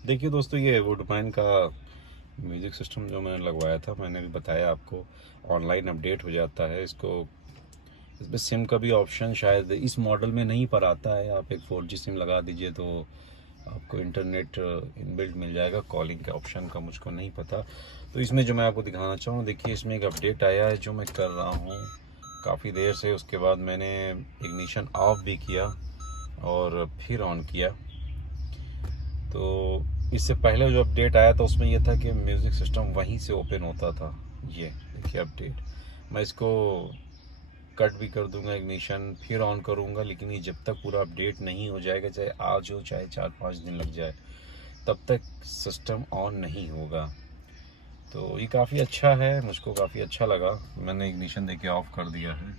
देखिए दोस्तों, ये वुडबैन का म्यूज़िक सिस्टम जो मैंने लगवाया था, मैंने भी बताया आपको, ऑनलाइन अपडेट हो जाता है। इसमें सिम का भी ऑप्शन शायद इस मॉडल में नहीं पर आता है। आप एक 4G सिम लगा दीजिए तो आपको इंटरनेट इनबिल्ट मिल जाएगा। कॉलिंग के ऑप्शन का मुझको नहीं पता। तो इसमें जो मैं आपको दिखाना चाहूँ, देखिए इसमें एक अपडेट आया है जो मैं कर रहा हूँ काफ़ी देर से। उसके बाद मैंने इग्निशन ऑफ भी किया और फिर ऑन किया। तो इससे पहले जो अपडेट आया था उसमें यह था कि म्यूज़िक सिस्टम वहीं से ओपन होता था। ये देखिए अपडेट, मैं इसको कट भी कर दूंगा, इग्निशन फिर ऑन करूंगा, लेकिन ये जब तक पूरा अपडेट नहीं हो जाएगा, चाहे आज हो चाहे 4-5 दिन लग जाए, तब तक सिस्टम ऑन नहीं होगा। तो ये काफ़ी अच्छा है, मुझको काफ़ी अच्छा लगा। मैंने इग्निशन देके ऑफ कर दिया है।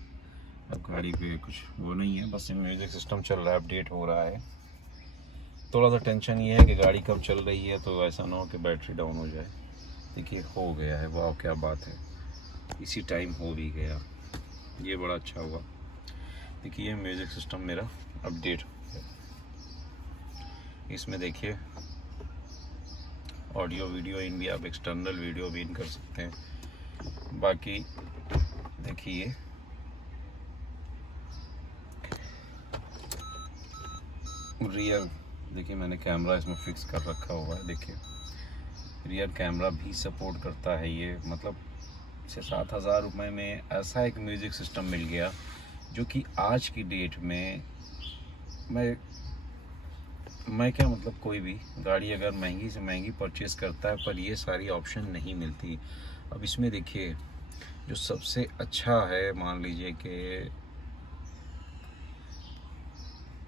अब गाड़ी पे कुछ वो नहीं है, बस म्यूज़िक सिस्टम चल रहा है, अपडेट हो रहा है। थोड़ा सा टेंशन ये है कि गाड़ी कब चल रही है, तो ऐसा ना हो कि बैटरी डाउन हो जाए। देखिए हो गया है, वाह क्या बात है, इसी टाइम हो भी गया, ये बड़ा अच्छा हुआ। देखिए ये म्यूज़िक सिस्टम मेरा अपडेट हो गया। इसमें देखिए ऑडियो वीडियो इन भी, आप एक्सटर्नल वीडियो भी इन कर सकते हैं। बाकी देखिए रियर, देखिए मैंने कैमरा इसमें फिक्स कर रखा हुआ है। देखिए रियर कैमरा भी सपोर्ट करता है ये। मतलब 6-7 हज़ार रुपये में ऐसा एक म्यूज़िक सिस्टम मिल गया जो कि आज की डेट में मैं क्या मतलब, कोई भी गाड़ी अगर महंगी से महंगी परचेज़ करता है पर ये सारी ऑप्शन नहीं मिलती। अब इसमें देखिए जो सबसे अच्छा है, मान लीजिए कि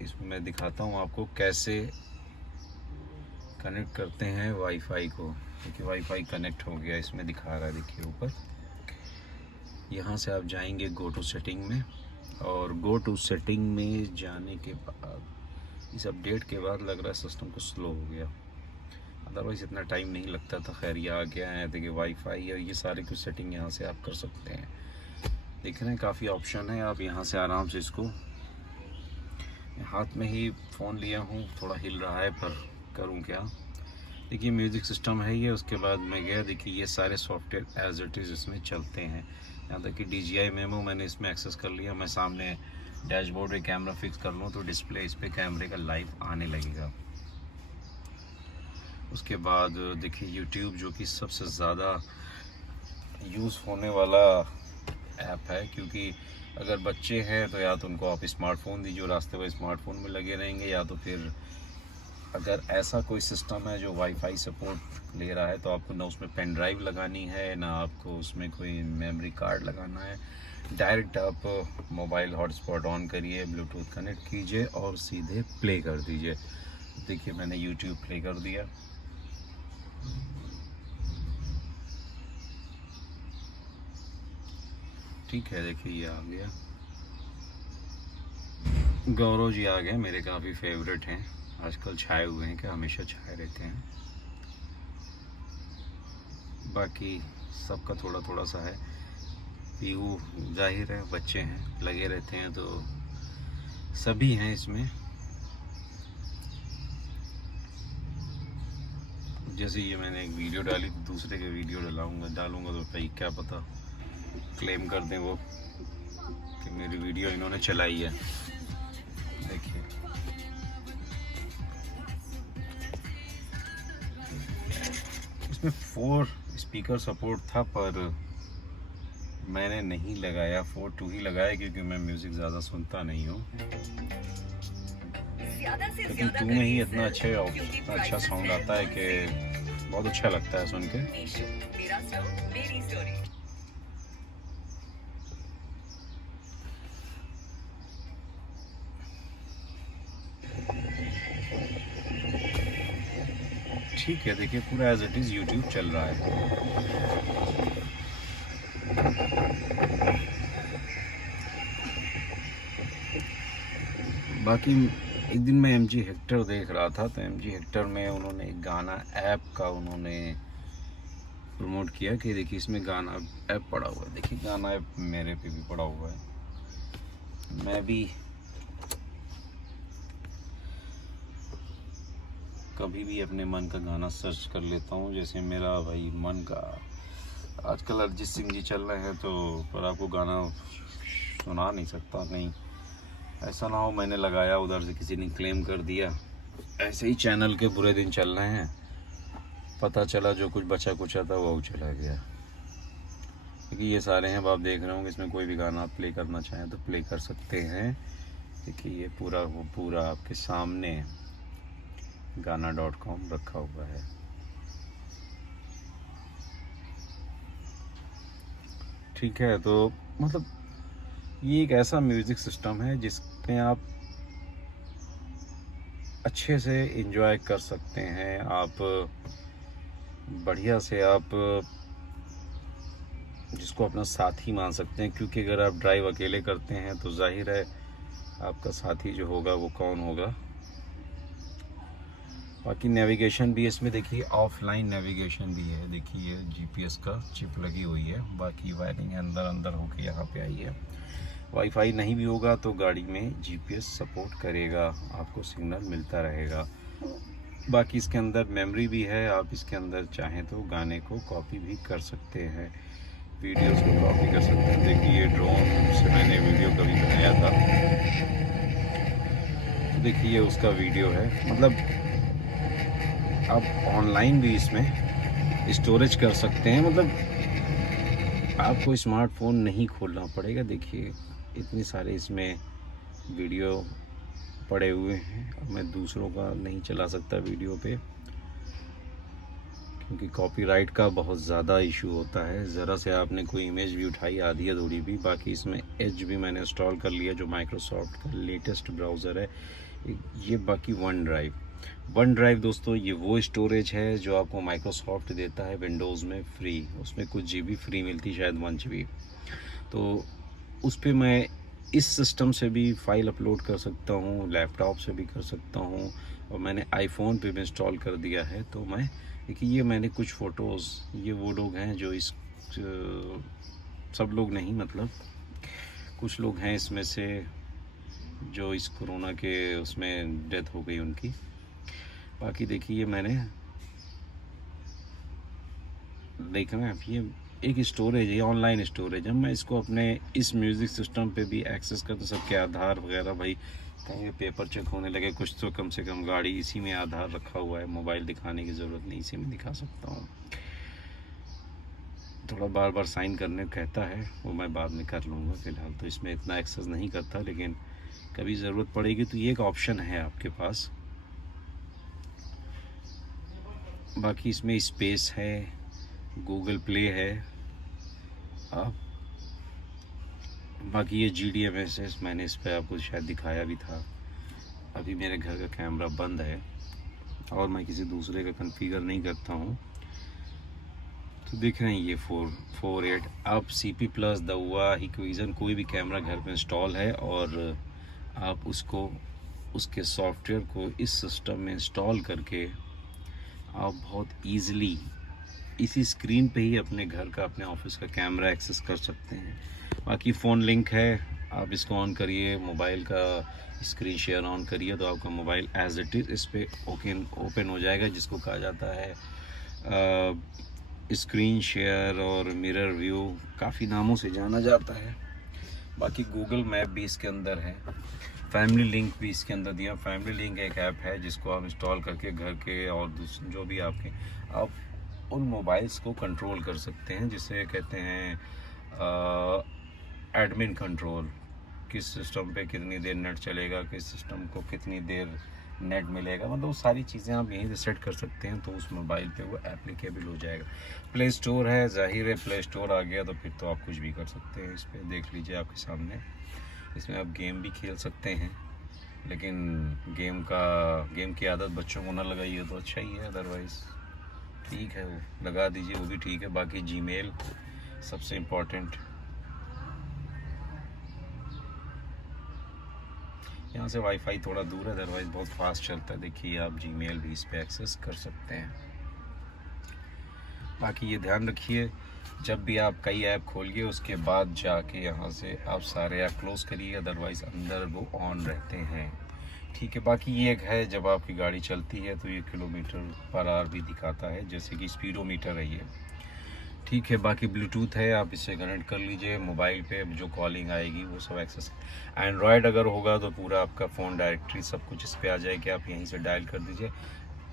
इसमें मैं दिखाता हूँ आपको कैसे कनेक्ट करते हैं वाईफाई को। देखिए वाईफाई कनेक्ट हो गया, इसमें दिखा रहा है, देखिए ऊपर। यहाँ से आप जाएंगे गो टू सेटिंग में, और गो टू सेटिंग में जाने के बाद इस अपडेट के बाद लग रहा है सिस्टम को स्लो हो गया, अदरवाइज़ इतना टाइम नहीं लगता था। खैर ये आ गया है। देखिए वाईफाई और ये सारे कुछ सेटिंग यहाँ से आप कर सकते हैं। देख रहे हैं काफ़ी ऑप्शन है, आप यहाँ से आराम से इसको, हाथ में ही फ़ोन लिया हूँ, थोड़ा हिल रहा है पर करूँ क्या। देखिए म्यूज़िक सिस्टम है ये। उसके बाद मैं गया, देखिए ये सारे सॉफ्टवेयर एज इट इज़ इसमें चलते हैं। यहाँ तक कि DJI मेमो मैंने इसमें एक्सेस कर लिया। मैं सामने डैशबोर्ड पे कैमरा फिक्स कर लूँ तो डिस्प्ले इस पर कैमरे का लाइव आने लगेगा। उसके बाद देखिए यूट्यूब, जो कि सबसे ज़्यादा यूज़ होने वाला ऐप है, क्योंकि अगर बच्चे हैं तो या तो उनको आप स्मार्टफ़ोन दीजिए, रास्ते में स्मार्टफ़ोन में लगे रहेंगे, या तो फिर अगर ऐसा कोई सिस्टम है जो वाईफाई सपोर्ट ले रहा है तो आपको ना उसमें पेन ड्राइव लगानी है, ना आपको उसमें कोई मेमोरी कार्ड लगाना है। डायरेक्ट आप मोबाइल हॉटस्पॉट ऑन करिए, ब्लूटूथ कनेक्ट कीजिए और सीधे प्ले कर दीजिए। देखिए मैंने यूट्यूब प्ले कर दिया। ठीक है, देखिए ये आ गया। गौरव जी आ गए, मेरे काफ़ी फेवरेट हैं, आजकल छाए हुए हैं, कि हमेशा छाए रहते हैं। बाकी सबका थोड़ा थोड़ा सा है। पीहू जाहिर है, बच्चे हैं, लगे रहते हैं, तो सभी हैं इसमें। जैसे ये मैंने एक वीडियो डाली, दूसरे के वीडियो डालूंगा तो भाई क्या पता क्लेम कर दें वो कि मेरी वीडियो इन्होंने चलाई है। देखिए इसमें 4 स्पीकर सपोर्ट था, पर मैंने नहीं लगाया, 4-2 ही लगाया, क्योंकि मैं म्यूज़िक ज़्यादा सुनता नहीं हूँ। लेकिन 2 में ही इतना अच्छा साउंड आता है कि बहुत अच्छा लगता है सुन के। ठीक है, देखिए पूरा एज इट इज़ यूट्यूब चल रहा है। बाकी एक दिन मैं MG हेक्टर देख रहा था, तो MG हेक्टर में उन्होंने एक गाना ऐप का उन्होंने प्रमोट किया कि देखिए इसमें गाना ऐप पड़ा हुआ है। देखिए गाना ऐप मेरे पे भी पड़ा हुआ है। मैं भी कभी भी अपने मन का गाना सर्च कर लेता हूँ। जैसे मेरा भाई मन का आजकल अरिजीत सिंह जी चल रहे हैं, तो पर आपको गाना सुना नहीं सकता, नहीं ऐसा ना हो मैंने लगाया उधर से किसी ने क्लेम कर दिया। ऐसे ही चैनल के बुरे दिन चल रहे हैं, पता चला जो कुछ बचा कुचा था वो चला गया। क्योंकि ये सारे हैं, अब आप देख रहे होंगे, इसमें कोई भी गाना आप प्ले करना चाहें तो प्ले कर सकते हैं। देखिए ये पूरा आपके सामने गाना.com रखा हुआ है। ठीक है, तो मतलब ये एक ऐसा म्यूज़िक सिस्टम है जिसमें आप अच्छे से एंजॉय कर सकते हैं। आप बढ़िया से आप जिसको अपना साथी मान सकते हैं, क्योंकि अगर आप ड्राइव अकेले करते हैं तो जाहिर है आपका साथी जो होगा वो कौन होगा। बाकी नेविगेशन भी इसमें देखिए, ऑफलाइन नेविगेशन भी है। देखिए जीपीएस का चिप लगी हुई है, बाकी वायरिंग अंदर होके यहाँ पे आई है। वाईफाई नहीं भी होगा तो गाड़ी में जीपीएस सपोर्ट करेगा, आपको सिग्नल मिलता रहेगा। बाकी इसके अंदर मेमोरी भी है, आप इसके अंदर चाहें तो गाने को कॉपी भी कर सकते हैं, वीडियोस को कॉपी कर सकते हैं। देखिए ये ड्रोन से मैंने वीडियो कभी बनाया था, तो देखिए उसका वीडियो है। मतलब आप ऑनलाइन भी इसमें स्टोरेज कर सकते हैं, मतलब आपको स्मार्टफोन नहीं खोलना पड़ेगा। देखिए इतने सारे इसमें वीडियो पड़े हुए हैं। अब मैं दूसरों का नहीं चला सकता वीडियो पे, क्योंकि कॉपीराइट का बहुत ज़्यादा इशू होता है। ज़रा से आपने कोई इमेज भी उठाई, आधी अधूरी भी। बाकी इसमें एज भी मैंने इंस्टॉल कर लिया, जो माइक्रोसॉफ्ट का लेटेस्ट ब्राउज़र है ये। बाकी वन ड्राइव दोस्तों, ये वो स्टोरेज है जो आपको माइक्रोसॉफ्ट देता है विंडोज़ में फ्री। उसमें कुछ जीबी फ्री मिलती, शायद 1 GB। तो उस पर मैं इस सिस्टम से भी फ़ाइल अपलोड कर सकता हूँ, लैपटॉप से भी कर सकता हूँ, और मैंने आईफोन पे भी इंस्टॉल कर दिया है। तो मैं देखिए ये मैंने कुछ फ़ोटोज़, ये वो लोग हैं जो इस सब लोग नहीं, मतलब कुछ लोग हैं इसमें से जो इस कोरोना के उसमें डेथ हो गई उनकी। बाकी देखिए मैंने देख रहे हैं, ये एक स्टोरेज है, ऑनलाइन स्टोरेज है। मैं इसको अपने इस म्यूज़िक सिस्टम पे भी एक्सेस करता, सबके आधार वगैरह, भाई कहीं पेपर चेक होने लगे कुछ तो कम से कम गाड़ी इसी में आधार रखा हुआ है, मोबाइल दिखाने की ज़रूरत नहीं, इसी में दिखा सकता हूँ। थोड़ा बार बार साइन करने कहता है, वो मैं बाद में कर लूँगा। फ़िलहाल तो इसमें इतना एक्सेस नहीं करता, लेकिन कभी ज़रूरत पड़ेगी तो ये एक ऑप्शन है आपके पास। बाकी इसमें स्पेस है, गूगल प्ले है। आप बाकी ये GDMSS मैंने इस पर आपको शायद दिखाया भी था। अभी मेरे घर का कैमरा बंद है और मैं किसी दूसरे का कॉन्फ़िगर नहीं करता हूँ। तो देख रहे हैं ये 448 अब CP+ दवा हिक्विज़न कोई भी कैमरा घर पे इंस्टॉल है, और आप उसको उसके सॉफ्टवेयर को इस सिस्टम में इंस्टॉल करके आप बहुत ईज़िली इसी स्क्रीन पे ही अपने घर का, अपने ऑफिस का कैमरा एक्सेस कर सकते हैं। बाकी फ़ोन लिंक है, आप इसको ऑन करिए, मोबाइल का स्क्रीन शेयर ऑन करिए तो आपका मोबाइल एज इट इज़ इस पर ओपन हो जाएगा, जिसको कहा जाता है स्क्रीन शेयर और मिरर व्यू, काफ़ी नामों से जाना जाता है। बाकी गूगल मैप भी इसके अंदर है, फैमिली लिंक भी इसके अंदर दिया। फैमिली लिंक एक ऐप है जिसको आप इंस्टॉल करके घर के और जो भी आपके, आप उन मोबाइल्स को कंट्रोल कर सकते हैं, जिसे कहते हैं एडमिन कंट्रोल। किस सिस्टम पे कितनी देर नेट चलेगा, किस सिस्टम को कितनी देर नेट मिलेगा, मतलब वो सारी चीज़ें आप यहीं से सेट कर सकते हैं, तो उस मोबाइल पे वो एप्लीकेबल हो जाएगा। प्ले स्टोर है, जाहिर है प्ले स्टोर आ गया तो फिर तो आप कुछ भी कर सकते हैं। इस पर देख लीजिए आपके सामने, इसमें आप गेम भी खेल सकते हैं, लेकिन गेम की आदत बच्चों को ना लगाइए तो अच्छा ही है, अदरवाइज़ ठीक है वो लगा दीजिए, वो भी ठीक है। बाकी जीमेल सबसे इम्पोर्टेंट, यहाँ से वाईफाई थोड़ा दूर है, अदरवाइज़ बहुत फास्ट चलता है। देखिए आप जीमेल भी इस पर एक्सेस कर सकते हैं। बाकी ये ध्यान रखिए, जब भी आप कई ऐप खोलिए उसके बाद जाके यहाँ से आप सारे ऐप क्लोज़ करिए, अदरवाइज़ अंदर वो ऑन रहते हैं, ठीक है, बाकी ये एक है, जब आपकी गाड़ी चलती है तो ये km/h भी दिखाता है, जैसे कि स्पीडोमीटर है ये। ठीक है, बाकी ब्लूटूथ है, आप इससे कनेक्ट कर लीजिए मोबाइल पे, जो कॉलिंग आएगी वो सब एक्सेस। एंड्रॉयड अगर होगा तो पूरा आपका फ़ोन डायरेक्टरी सब कुछ इस पे आ जाएगी, आप यहीं से डायल कर दीजिए।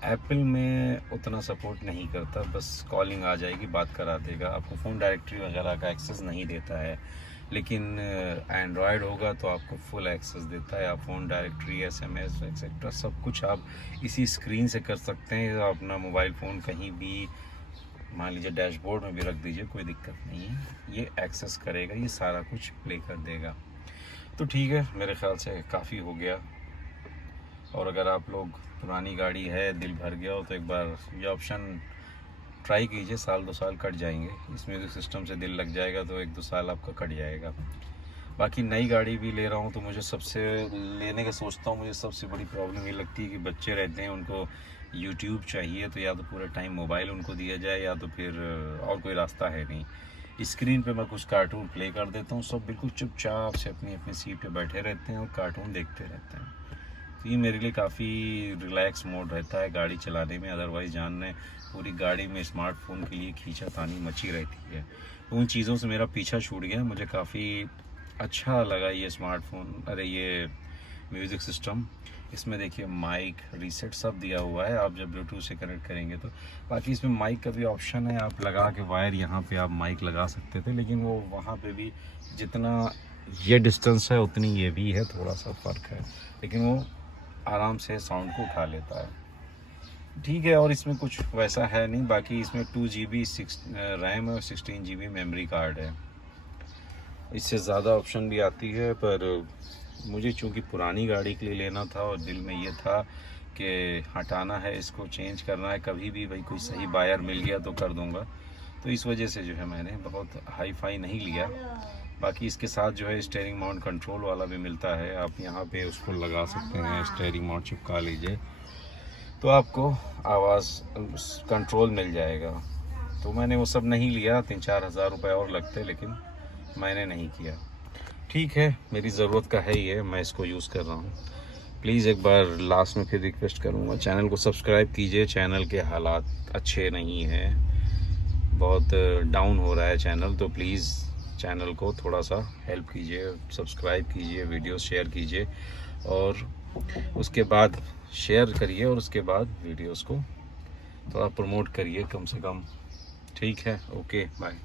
एप्पल में उतना सपोर्ट नहीं करता, बस कॉलिंग आ जाएगी, बात करा देगा, आपको फ़ोन डायरेक्टरी वगैरह का एक्सेस नहीं देता है। लेकिन एंड्रॉयड होगा तो आपको फुल एक्सेस देता है, आप फ़ोन डायरेक्टरी, SMS एक्सेट्रा सब कुछ आप इसी स्क्रीन से कर सकते हैं। आप अपना मोबाइल फ़ोन कहीं भी, मान लीजिए डैशबोर्ड में भी रख दीजिए, कोई दिक्कत नहीं है, ये एक्सेस करेगा, ये सारा कुछ प्ले कर देगा। तो ठीक है, मेरे ख्याल से काफ़ी हो गया। और अगर आप लोग पुरानी गाड़ी है, दिल भर गया हो, तो एक बार ये ऑप्शन ट्राई कीजिए, 1-2 साल कट जाएंगे, इस म्यूज़िक सिस्टम से दिल लग जाएगा तो 1-2 साल आपका कट जाएगा। बाकी नई गाड़ी भी ले रहा हूँ तो मुझे सबसे लेने का सोचता हूँ, मुझे सबसे बड़ी प्रॉब्लम ये लगती है कि बच्चे रहते हैं, उनको यूट्यूब चाहिए, तो या तो पूरा टाइम मोबाइल उनको दिया जाए, या तो फिर और कोई रास्ता है नहीं। स्क्रीन पे मैं कुछ कार्टून प्ले कर देता हूँ, सब बिल्कुल चुपचाप से अपनी अपनी सीट पे बैठे रहते हैं और कार्टून देखते रहते हैं। तो ये मेरे लिए काफ़ी रिलैक्स मोड रहता है गाड़ी चलाने में। अदरवाइज़ जानने पूरी गाड़ी में स्मार्टफोन के लिए खींचातानी मची रहती है, तो उन चीज़ों से मेरा पीछा छूट गया। मुझे काफ़ी अच्छा लगा ये स्मार्टफोन, अरे ये म्यूज़िक सिस्टम। इसमें देखिए माइक, रीसेट सब दिया हुआ है, आप जब ब्लूटूथ से कनेक्ट करेंगे तो। बाकी इसमें माइक का भी ऑप्शन है, आप लगा के वायर यहाँ पे आप माइक लगा सकते थे, लेकिन वो वहाँ पे भी जितना ये डिस्टेंस है उतनी ये भी है, थोड़ा सा फ़र्क है, लेकिन वो आराम से साउंड को उठा लेता है। ठीक है, और इसमें कुछ वैसा है नहीं। बाकी इसमें 2 GB रैम है और 16 GB मेमोरी कार्ड है। इससे ज़्यादा ऑप्शन भी आती है, पर मुझे चूँकि पुरानी गाड़ी के लिए लेना था और दिल में ये था कि हटाना है, इसको चेंज करना है, कभी भी भाई कोई सही बायर मिल गया तो कर दूँगा, तो इस वजह से जो है मैंने बहुत हाई फाई नहीं लिया। बाकी इसके साथ जो है स्टीयरिंग माउंट कंट्रोल वाला भी मिलता है, आप यहाँ पे उसको लगा सकते हैं, स्टीयरिंग माउंट चिपका लीजिए तो आपको आवाज़ कंट्रोल मिल जाएगा। तो मैंने वो सब नहीं लिया, 3-4 हज़ार रुपये और लगते, लेकिन मैंने नहीं किया। ठीक है, मेरी ज़रूरत का है ये, मैं इसको यूज़ कर रहा हूँ। प्लीज़ एक बार लास्ट में फिर रिक्वेस्ट करूँगा, चैनल को सब्सक्राइब कीजिए। चैनल के हालात अच्छे नहीं हैं, बहुत डाउन हो रहा है चैनल, तो प्लीज़ चैनल को थोड़ा सा हेल्प कीजिए, सब्सक्राइब कीजिए, वीडियो शेयर कीजिए, और उसके बाद शेयर करिए, और उसके बाद वीडियोस को थोड़ा प्रमोट करिए कम से कम। ठीक है, ओके, बाय।